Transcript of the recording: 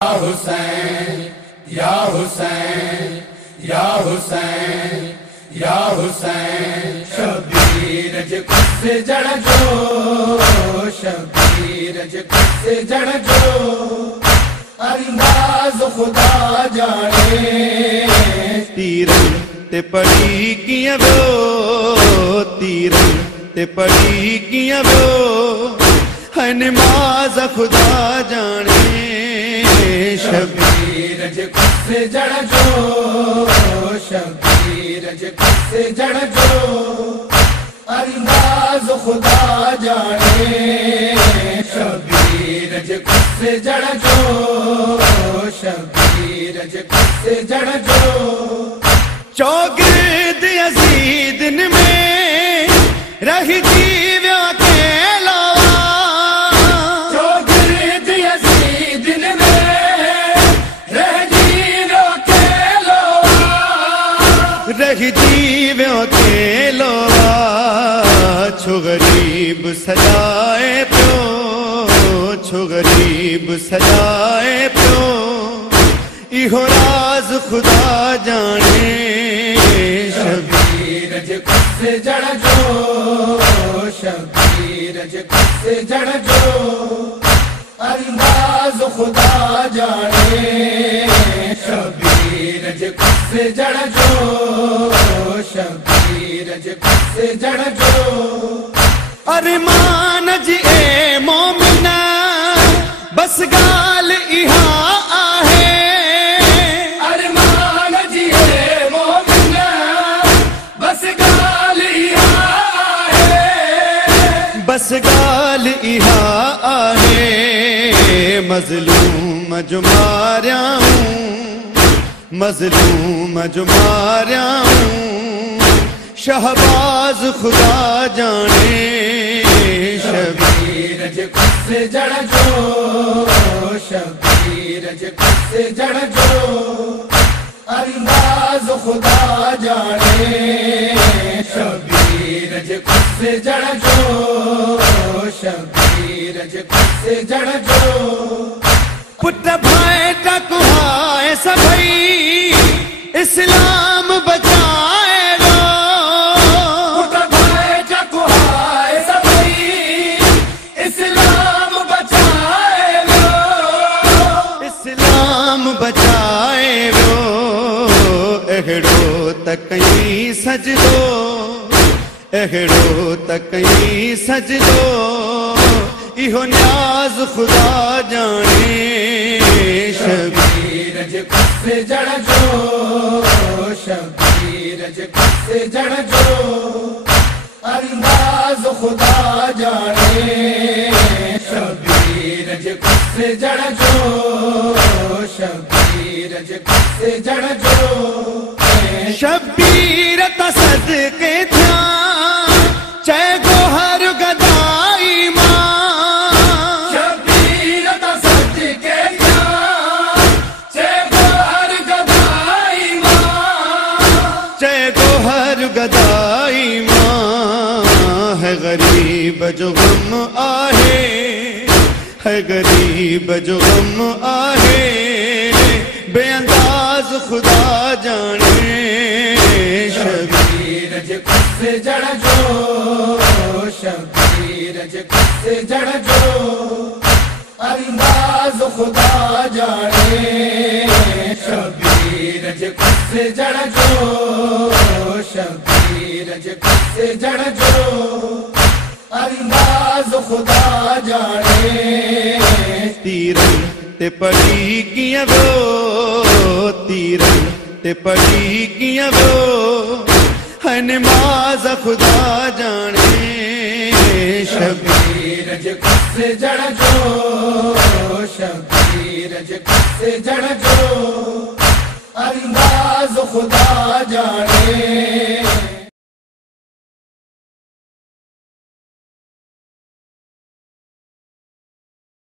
हुसैन या हुसैन या हुसैन या हुसैन। शबीर ज कुछ जड़ जो, शबीर ज कुछ जड़ जो, अंदाज खुदा जाने। तीरन ते पड़ी किया वो, तीरन ते पड़ी किया वो, है नमाज खुदा जाने। शबीर ज कुछ जड़ जो, शबीर ज कुछ जड़ जो, अंदाज खुदा जाने। शबीर ज कुछ जड़ जो, शबीर ज कुछ जड़ जो, चौगिर्द यजीद में रही जीव्या के लावा। चौगिर्द यजीद में रह जीव्या के लावा, रही जीव्या के लावा। छो गरीब सजाए प्यो, छो गरीब सजाए प्यो, इहो राज खुदा जाने। शबीर ज कुछ जड़ जो, शबीर ज कुछ जड़ जो, अंदाज खुदा जाने। शबीर ज कुछ जड़ जो, शबीर ज कुछ जड़ जो, अरमान जी ए मोमिना बस गाल इहा आहे। अरमान जी ए मोमिना बस गाल इहा आहे, बस गाल इहा आहे। मजलूम जो मारिया हूँ, मजलूम जो मारिया हूँ, शहबाज खुदा जाने। शबीर ज कुछ जड़ जो, शबीर ज कुछ जड़ जो, अंदाज खुदा जाने। शबीर ज कुछ जड़ जो, शबीर ज कुछ जड़ जो, पुट भाई टकुहाए सभई इस्लाम बचाए रो। पुट भाई टकुहाए सभई इस्लाम बचाए रो, इस्लाम बचाए रो। एहड़ो तकई सजदो, एहड़ो तकई सजदो, इहो न्याज खुदा जाने। शबीर ज कुछ जड़ जो, शबीर ज कुछ जड़ जो, अंदाज खुदा जाने। शबीर ज कुछ जड़ जो, शबीर ज कुछ जड़ जो, शबीर तसदके था चे गोहर गदाई मां। शबीर तसदके था चे गोहर गदाई मां, चे गोहर गदाई मां। है गरीब जो गम आहे, है गरीब जो गम आहे, बेअंदाज खुदा जाने। शबीर ज कुछ जड़ जो, शबीर ज कुछ जड़ जो, अंदाज खुदा जाने। शबीर ज कुछ जड़ जो, शबीर ज कुछ जड़ जो, अंदाज खुदा जाने। तीरन ते पड़ी किया वो, तीरन ते पड़ी किया वो, है नमाज खुदा जाने। शबीर ज कुछ जड़ जो, शबीर ज कुछ जड़ जो, अंदाज खुदा जाने।